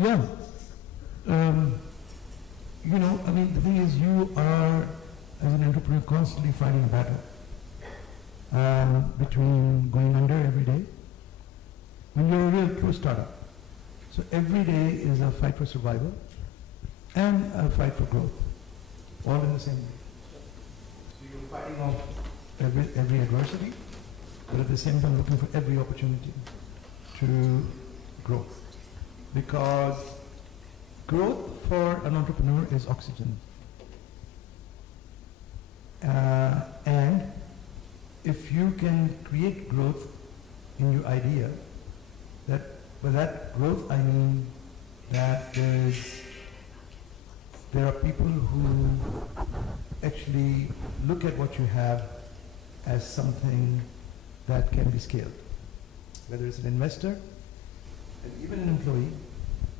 Yeah. You know, I mean, the thing is, you are, as an entrepreneur, constantly fighting a battle between going under every day when you're a real true startup. So every day is a fight for survival and a fight for growth, all in the same day. So you're fighting off every adversity, but at the same time looking for every opportunity to grow. Because growth for an entrepreneur is oxygen. And if you can create growth in your idea, by that growth I mean that there are people who actually look at what you have as something that can be scaled. Whether it's an investor, and even an employee,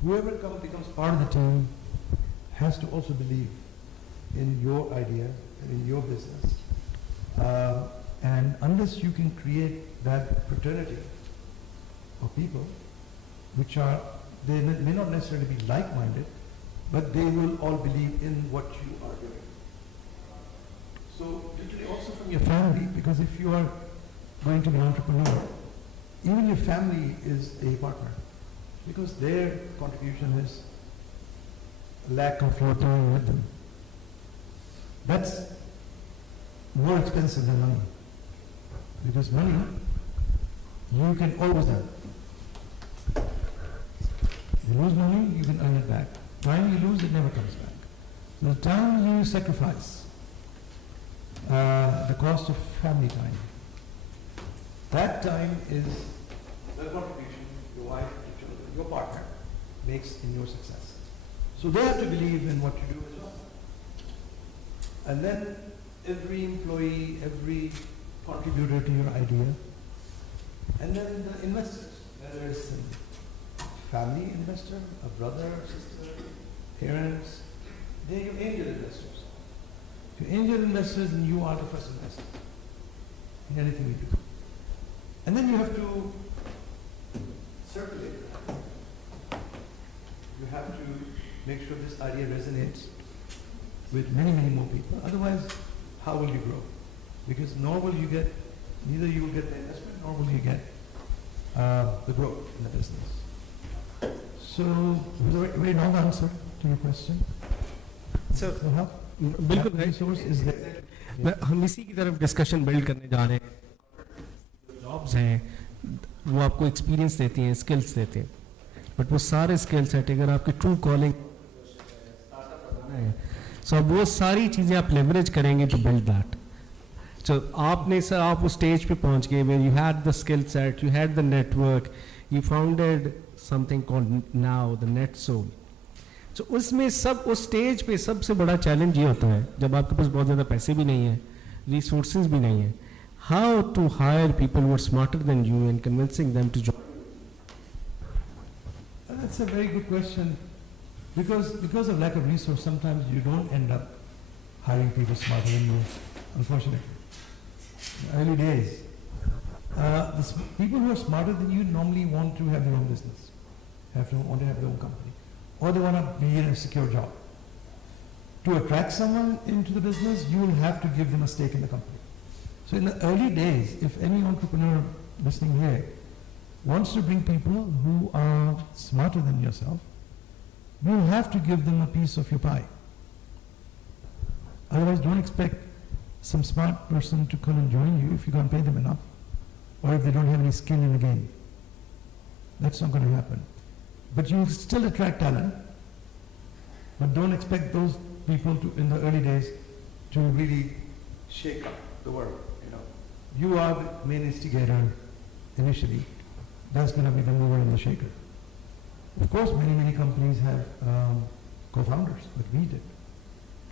whoever becomes part of the team has to also believe in your idea and in your business. And unless you can create that fraternity of people, which are, they may not necessarily be like-minded, but they will all believe in what you are doing. So literally also from your family, because if you are going to be an entrepreneur, even your family is a partner, because their contribution is lack of your time with them. That's more expensive than money, because money you can always have. You lose money, you can earn it back. Time you lose, it never comes back. The time you sacrifice, the cost of family time, that time is the contribution your wife, your children, your partner makes in your success. So they have to believe in what you do as well. And then every employee, every contributor to your idea, and then the investors, whether it's a family investor, a brother, sister, parents, they're your angel investors. If you're angel investors, then you are the first investor in anything we do. And then you have to circulate. You have to make sure this idea resonates with many, many more people. Otherwise, how will you grow? Because nor will you get, neither you will get the investment, nor will you get the growth in the business. So, it was a very long answer to your question. So, बिल्कुल resource is there. हम इसी की तरफ discussion build करने जा रहे हैं. Jobs हैं, वो आपको एक्सपीरियंस देती हैं, स्किल्स देते हैं, बट वो सारे स्किल सेट अगर आपकी ट्रू कॉलिंग सो अब वो सारी चीज़ें आप लेवरेज करेंगे टू बिल्ड दैट. सो आपने सर आप उस स्टेज पे पहुंच गए where you had the skill set, you had the network, you founded something called now the NetSol. So उसमें सब उस स्टेज पे सबसे बड़ा चैलेंज ये होता है जब आपके पास बहुत ज़्यादा पैसे भी नहीं है, रिसोर्सेज भी नहीं है, how to hire people who are smarter than you and convincing them to join. That's a very good question. Because of lack of resource, sometimes you don't end up hiring people smarter than you, unfortunately. In the early days, people who are smarter than you normally want to have their own business, want to have their own company, or they want to be in a secure job. To attract someone into the business, you will have to give them a stake in the company. So in the early days, if any entrepreneur listening here wants to bring people who are smarter than yourself, you will have to give them a piece of your pie. Otherwise, don't expect some smart person to come and join you if you can't pay them enough, or if they don't have any skin in the game. That's not going to happen. But you will still attract talent, but don't expect those people to, in the early days, to really shake up the world. You are the main instigator initially. That's going to be the mover and the shaker. Of course, many companies have co-founders, like we did.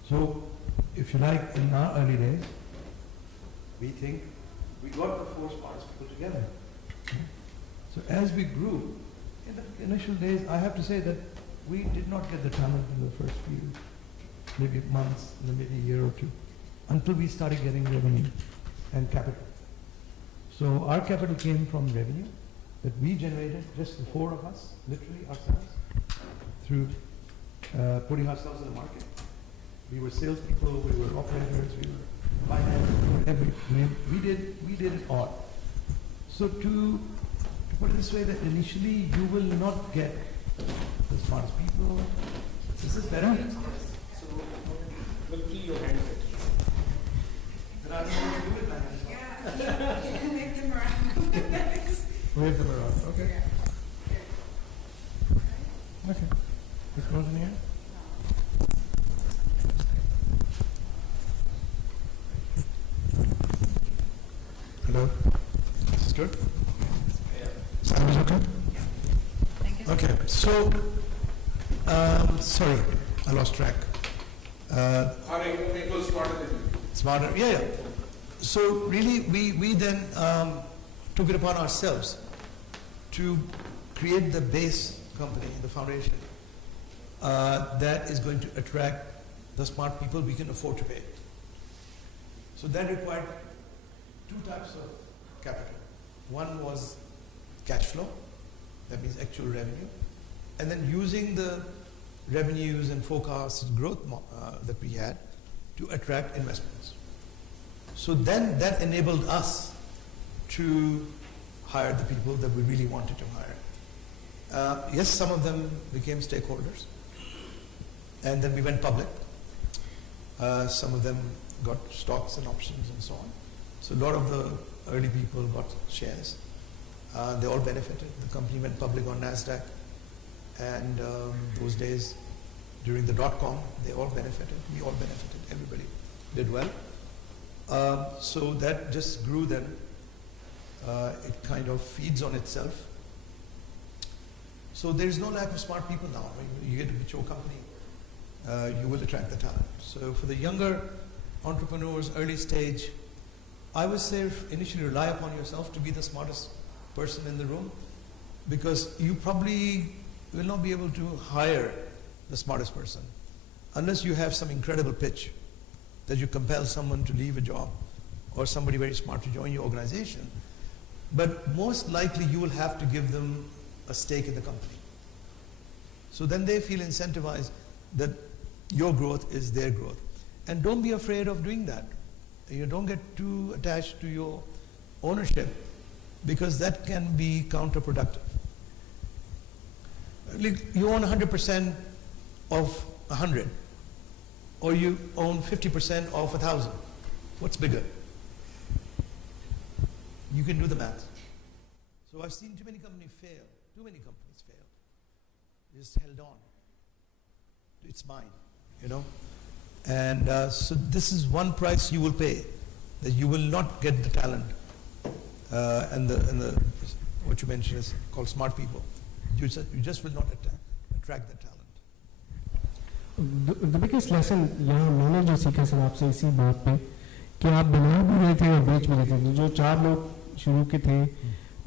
So, if you like, in our early days, we think we got the four smartest people together. So as we grew, in the initial days, I have to say that we did not get the talent in the first few, maybe months, maybe a year or two, until we started getting revenue and capital. So our capital came from revenue that we generated, just the four of us, literally ourselves, through putting ourselves in the market. We were salespeople, we were operators, we were finance, we did it all. So to put it this way, that initially you will not get the smartest people. This is better. So we'll free your hands. There are no way to do it like this. Yeah, you can wave them around. Wave them around. Okay. Okay. This goes in here. Hello. This is good. Sound is okay? Thank you. Okay. So, sorry, I lost track. Smarter. Yeah, yeah. So really, we then took it upon ourselves to create the base company, the foundation, that is going to attract the smart people we can afford to pay. So that required two types of capital. One was cash flow, that means actual revenue, and then using the revenues and forecast growth that we had to attract investments. So then that enabled us to hire the people that we really wanted to hire. Yes, some of them became stakeholders, and then we went public. Some of them got stocks and options and so on. So a lot of the early people got shares. They all benefited. The company went public on NASDAQ, and those days, during the .com, they all benefited. We all benefited. Everybody did well. So that just grew then. It kind of feeds on itself. So there is no lack of smart people now. When you get a mature company, you will attract the talent. So for the younger entrepreneurs, early stage, I would say initially rely upon yourself to be the smartest person in the room, because you probably will not be able to hire the smartest person unless you have some incredible pitch that you compel someone to leave a job or somebody very smart to join your organization. But most likely you will have to give them a stake in the company. So then they feel incentivized that your growth is their growth. And don't be afraid of doing that. You don't get too attached to your ownership, because that can be counterproductive. You own 100% of 100, or you own 50% of 1,000. What's bigger? You can do the math. So I've seen too many companies fail. Too many companies fail. Just held on. It's mine, you know. And so this is one price you will pay, that you will not get the talent. And the what you mentioned is called smart people. You just will not attract the talent. The biggest lesson यहाँ मैंने जो सीखा sir आपसे इसी बात पे कि आप बना भी रहे थे और बेच भी रहे थे. जो 4 लोग शुरू के थे,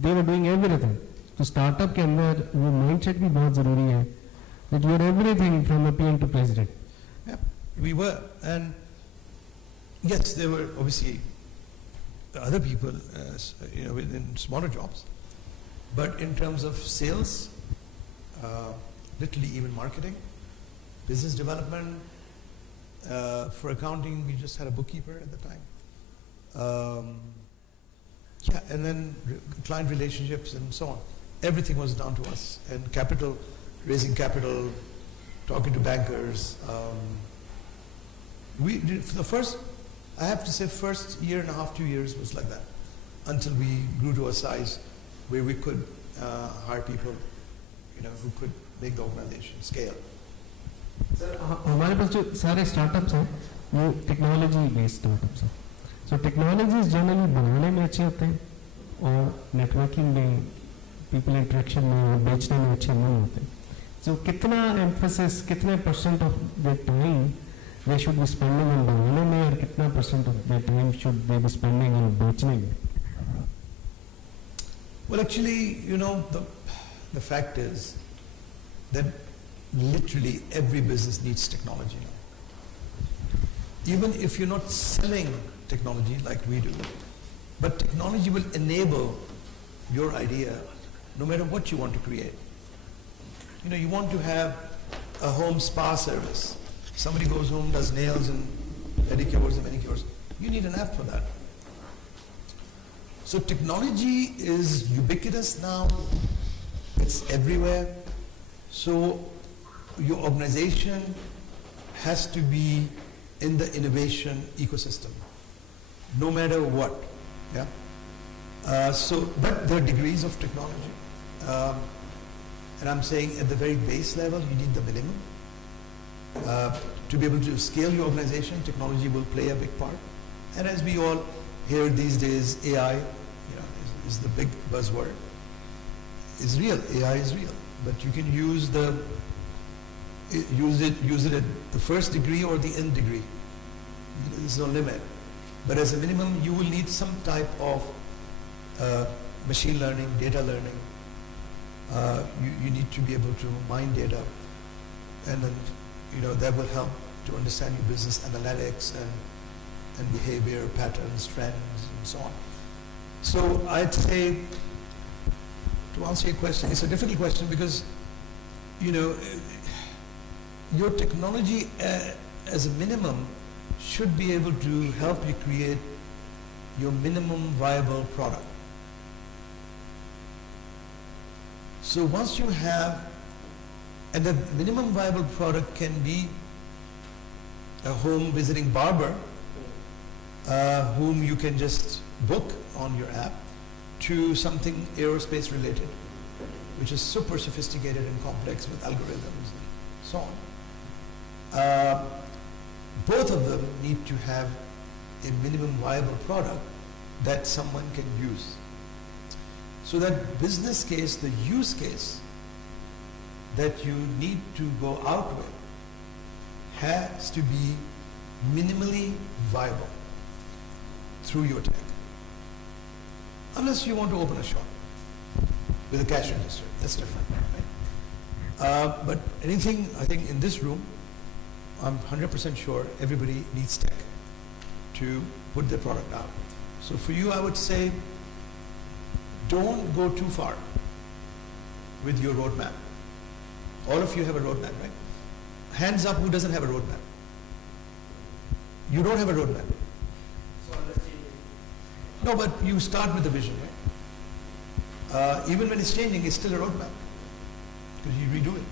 they were doing everything. तो स्टार्टअप के अंदर वो माइंडसेट भी बहुत ज़रूरी है. That you are everything from a PM to president. Yeah, we were, and yes, there were obviously other people, you know, in smaller jobs, but in terms of sales, literally even marketing, business development, for accounting, we just had a bookkeeper at the time. Yeah, and then client relationships and so on. Everything was down to us, and capital, raising capital, talking to bankers. We did, for the first, I have to say, first year and a half, 2 years was like that, until we grew to a size where we could hire people, you know, who could make the organization scale. Sir हमारे पास जो सारे startups हैं वो technology based startups हैं. सो technologies generally बनाने में अच्छे होते हैं और नेटवर्किंग में, पीपल इंटरेक्शन में और बेचने में अच्छे नहीं होते. सो कितना एम्फेसिस, कितने % of the time they should be spending on बनाने में और कितना % of their time should they be spending on बेचने में? Well, actually, you know, the fact is that literally every business needs technology now. Even if you're not selling technology like we do, but technology will enable your idea no matter what you want to create. You know, you want to have a home spa service. Somebody goes home, does nails and pedicures and manicures. You need an app for that. So technology is ubiquitous now. It's everywhere. So your organization has to be in the innovation ecosystem, no matter what. Yeah. But there are degrees of technology, and I'm saying at the very base level, you need the minimum. To be able to scale your organization, technology will play a big part. And as we all hear these days, AI, is the big buzzword. Is real. AI is real, but you can use it at the first degree or the nth degree. There's no limit. But as a minimum, you will need some type of machine learning, data learning. You need to be able to mine data, and then that will help to understand your business analytics and behavior patterns, trends, and so on. So I'd say, to answer your question, it's a difficult question because your technology as a minimum should be able to help you create your minimum viable product. So once you have, and the minimum viable product can be a home visiting barber whom you can just book on your app, to something aerospace related, which is super sophisticated and complex with algorithms and so on. Both of them need to have a minimum viable product that someone can use. So that business case, the use case that you need to go out with has to be minimally viable through your tech. Unless you want to open a shop with a cash register, that's different, right? But anything, I think in this room, I'm 100% sure everybody needs tech to put their product out. So for you, I would say, don't go too far with your roadmap. All of you have a roadmap, right? Hands up who doesn't have a roadmap. You don't have a roadmap. No, but you start with the vision, right? Even when it's changing, it's still a roadmap because you redo it.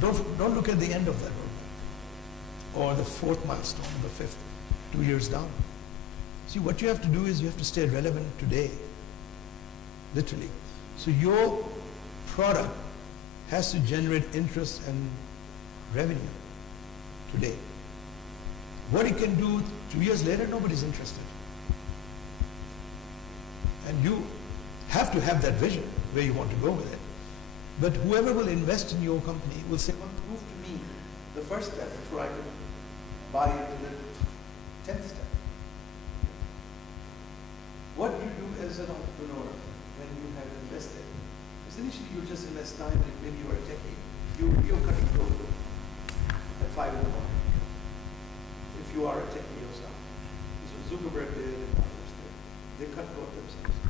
Don't look at the end of that roadmap or the fourth milestone or the fifth, 2 years down. See, what you have to do is you have to stay relevant today, literally. So your product has to generate interest and revenue today. What it can do 2 years later, nobody's interested. And you have to have that vision where you want to go with it. But whoever will invest in your company will say, well, prove to me the first step before I can buy into the 10th step. What do you do as an entrepreneur when you have invested? Because initially you just invest time, and maybe you are a techie. You're cutting growth at 5 in the morning. If you are a techie yourself. So Zuckerberg did and others did. They cut growth themselves.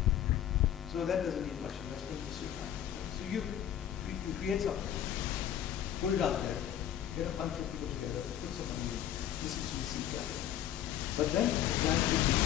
So that doesn't need much investment, it's your time. So you create something, put it out there, get a bunch of people together, put some money in, this is VC capital. But then the plan should be